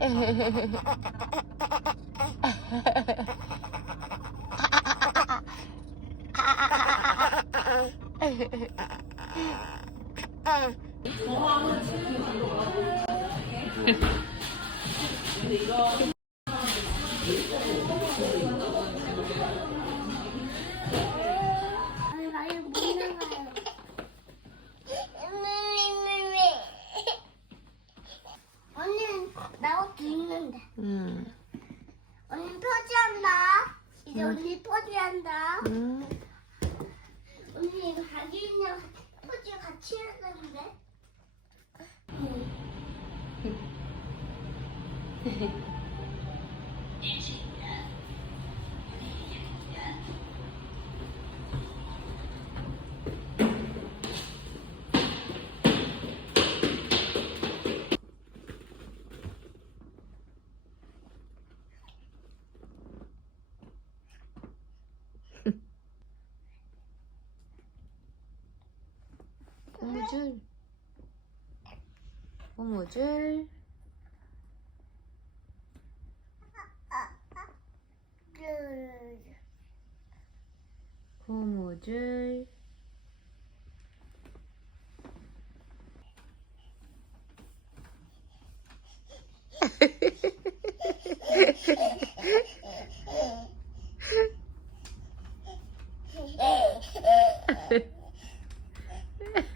아니 나 이거 못 나가요. 언니는 나 옷도 입는데. 음. 언니 포즈한다. 이제 언니 포즈한다. 음. 언니 이거 자기랑 포즈 같이 해야 되는데. 고무줄. 고무줄. 고무줄.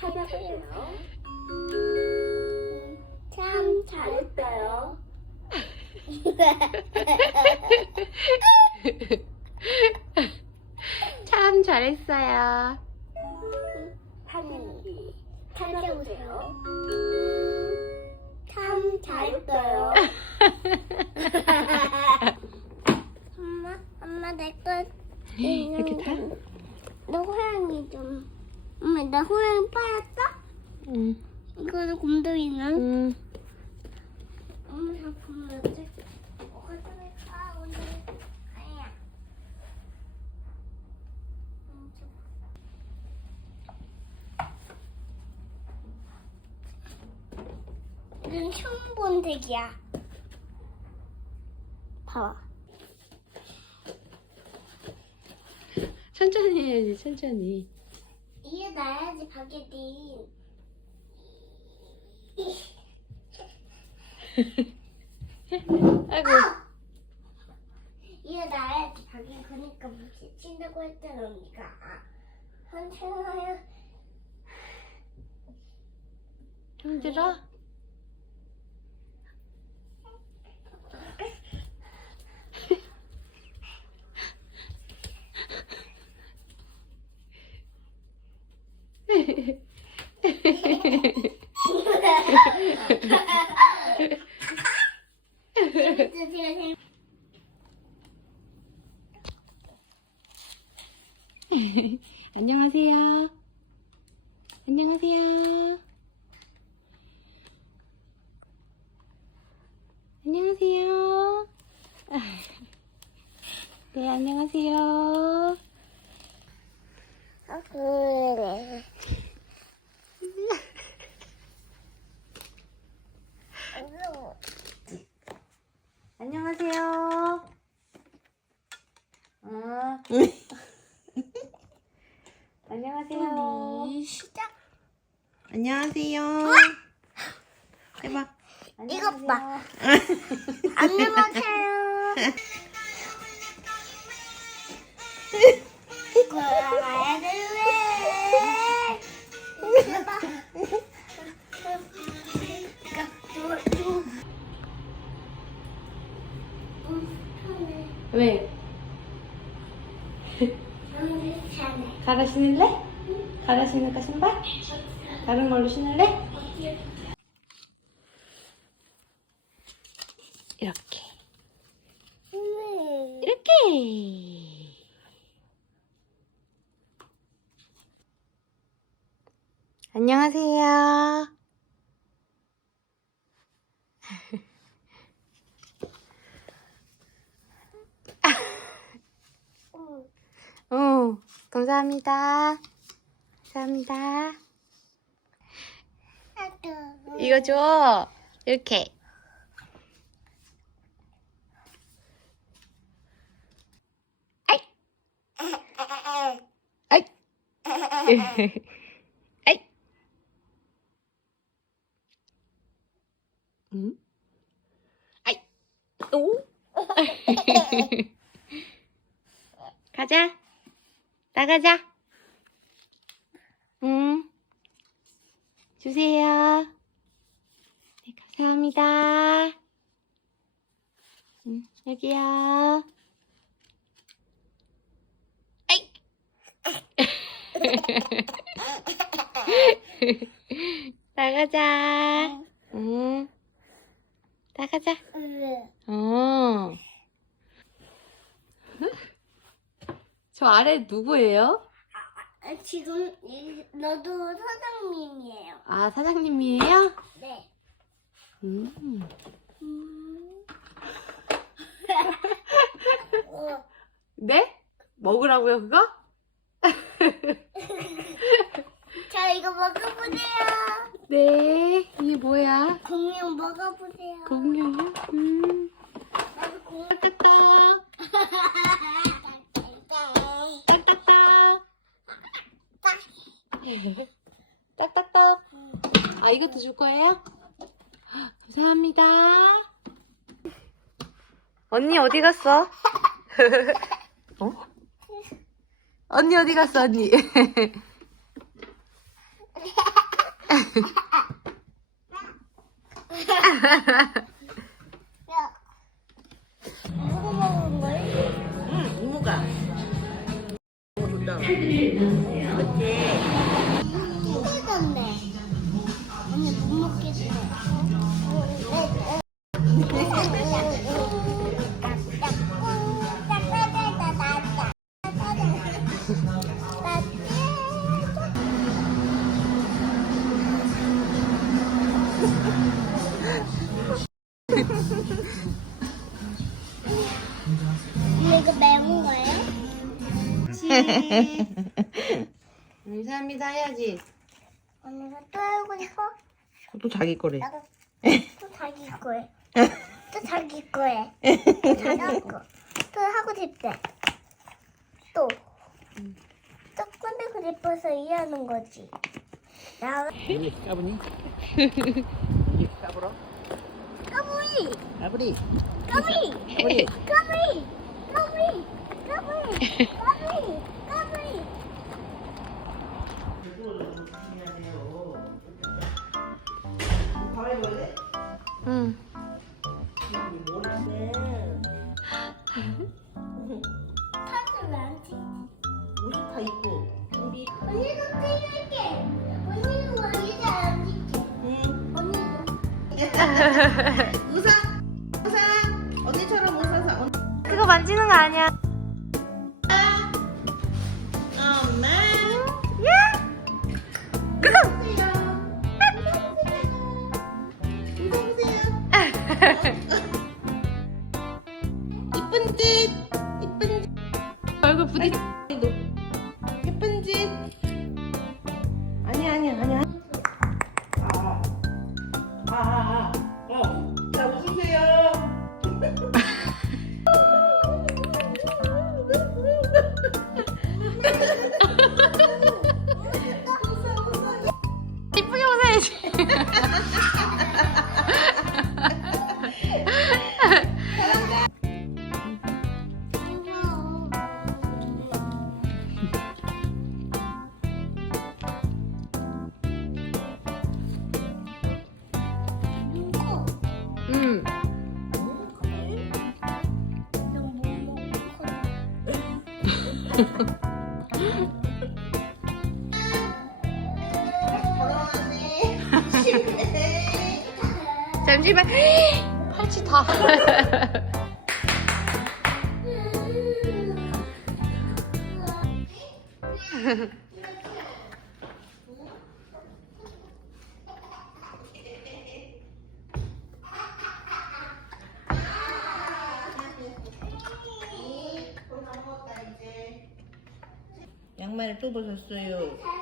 찾아보세요. 참 잘했어요. 참 잘했어요 찾아보세요. 참 잘했어요. 엄마, 엄마 내거 이렇게 다? 너 호랑이 좀. 엄마 나 호랑이 빠졌어? 응 이거는 곰돌이는? 응. 엄마 아야. 음, 좀. 이건 처음 본 덱이야. 봐봐. 천천히 해야지 천천히 놔야지 바게트. 아이고 이에 놔야지 바게트. 그러니까 친다고 했잖아 언니가. 아, 괜찮아요. 힘들어? 안녕하세요. 안녕하세요. 안녕하세요. 아, 네 안녕하세요. 안녕하세요 어. 안녕하세요 시작. 안녕하세요 해봐 이것 봐. 안녕하세요. 왜? 갈아 신을래? 갈아 신을까 신발? 다른 걸로 신을래? 이렇게 네. 이렇게 안녕하세요. 응. 어, 감사합니다. 감사합니다. 이거 줘. 이렇게. 아이. 아이. 응? 아이. 오. 가자. 나가자. 응. 주세요. 네, 감사합니다. 응, 여기요. 아이. 나가자. 응. 나가자. 응. 어. 저 아래 누구예요? 아, 지금 이- 너도 사장님이에요. 아, 사장님이에요? 네. 음. 음. 어, 네? 먹으라고요, 그거? 자 이거 먹어보세요. 네. 이게 뭐야? 공룡 먹어보세요. 공룡이요? 음. 나도 공룡. 딱딱딱. 딱딱딱. 딱딱딱. 아, 이것도 줄 거예요? 감사합니다. 언니 어디 갔어? 어? 언니 어디 갔어, 언니? 야, 누구 먹은 거야? 응, 이모가. 이모 줬 감사합니다 해야지. 언니가 또 하고 싶어? 또 자기 거래. 나도 또 자기 거에. 또 자기 거에. 또 자기 거. 또 하고 싶대. 또. 또 꾸미고 싶어서 이해하는 거지. 나 여기 까부니? 여기 까불어? 까불이! 까불이! 까불이! 까불이! 까불이! 까불이! 까불이! 응. 탓을 왜안 찍지? 옷이 다 입고. 언니도 찍을게. 언니는 원래 잘안 찍게. 응. 언니도. 웃어. 웃어. 언니처럼 웃어서. 언니. 그거 만지는 거 아니야. 그거. 잠시만. 팔찌 다. 양말을 또 벗었어요.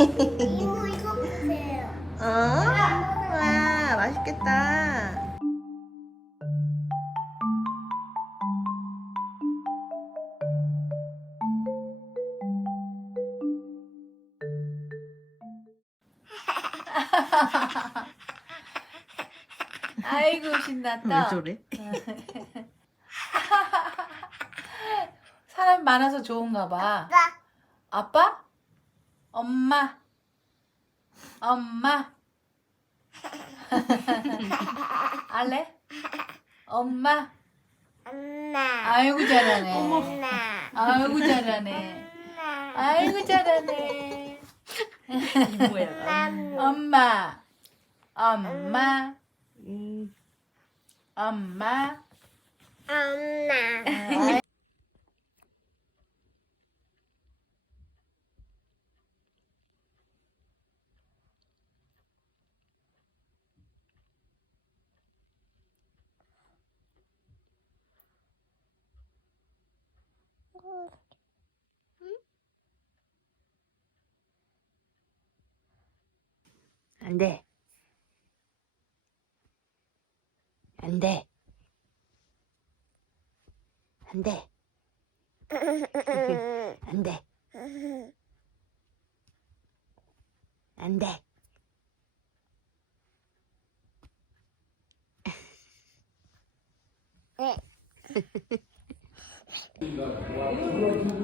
이모 이거 보세요. 어? 와, 맛있겠다. 아이고 신났다. 왜 저래? 사람 많아서 좋은가 봐. 나 아빠? 엄마? 엄마? 알래? 엄마? 엄마. 아이고 잘하네. 엄마. 아이고 잘하네. 엄마. 아이고 잘하네. 뭐야? 엄마. 엄마. 음, 엄마. 엄마. 안 돼. 안 돼. 안 돼. 안 돼. 안 돼. 나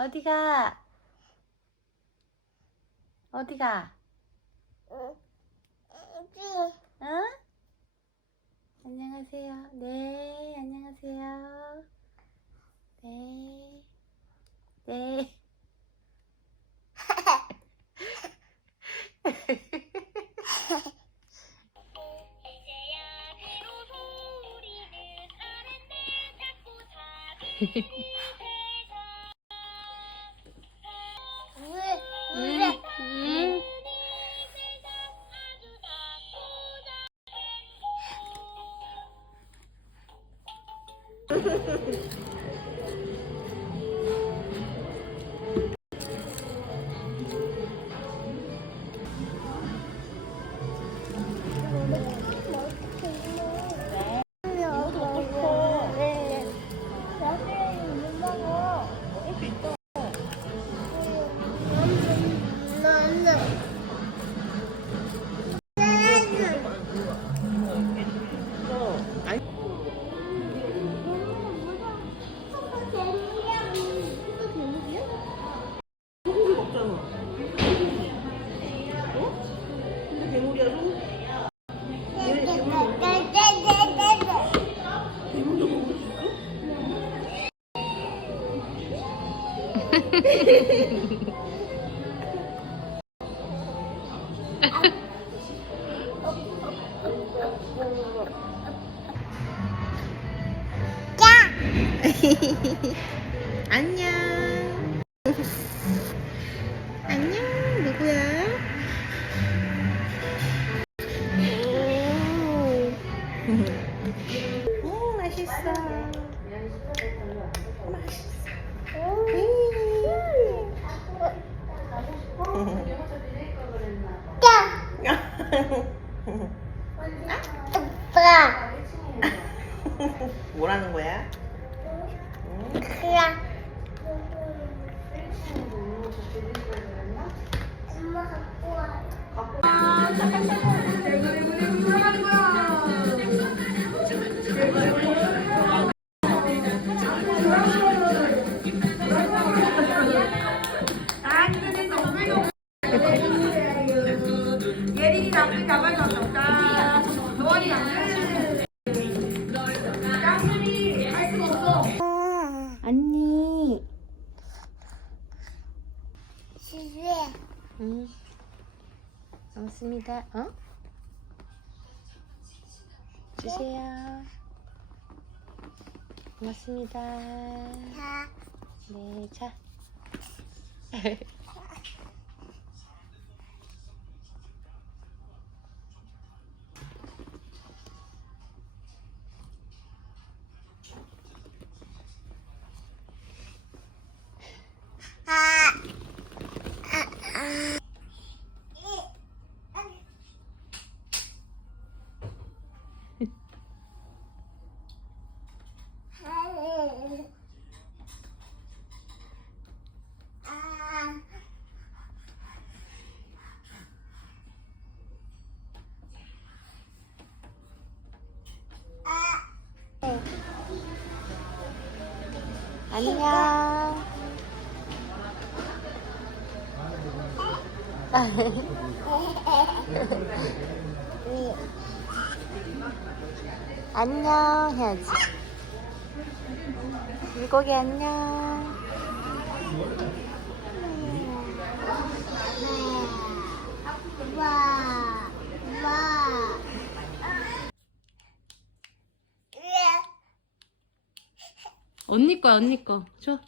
어디가? 어디가? 어? 안녕하세요. 네, 안녕하세요. 네. 네. 안녕. 뭐라는 거야? 그냥 엄마 갖고 와. 언니. 고맙습니다. 어? 주세요. 고맙습니다. 다 네, 자. 아. 안녕. 안녕 해야지. 물고기 안녕. 와. 와. 언니 거야 언니 거. 줘.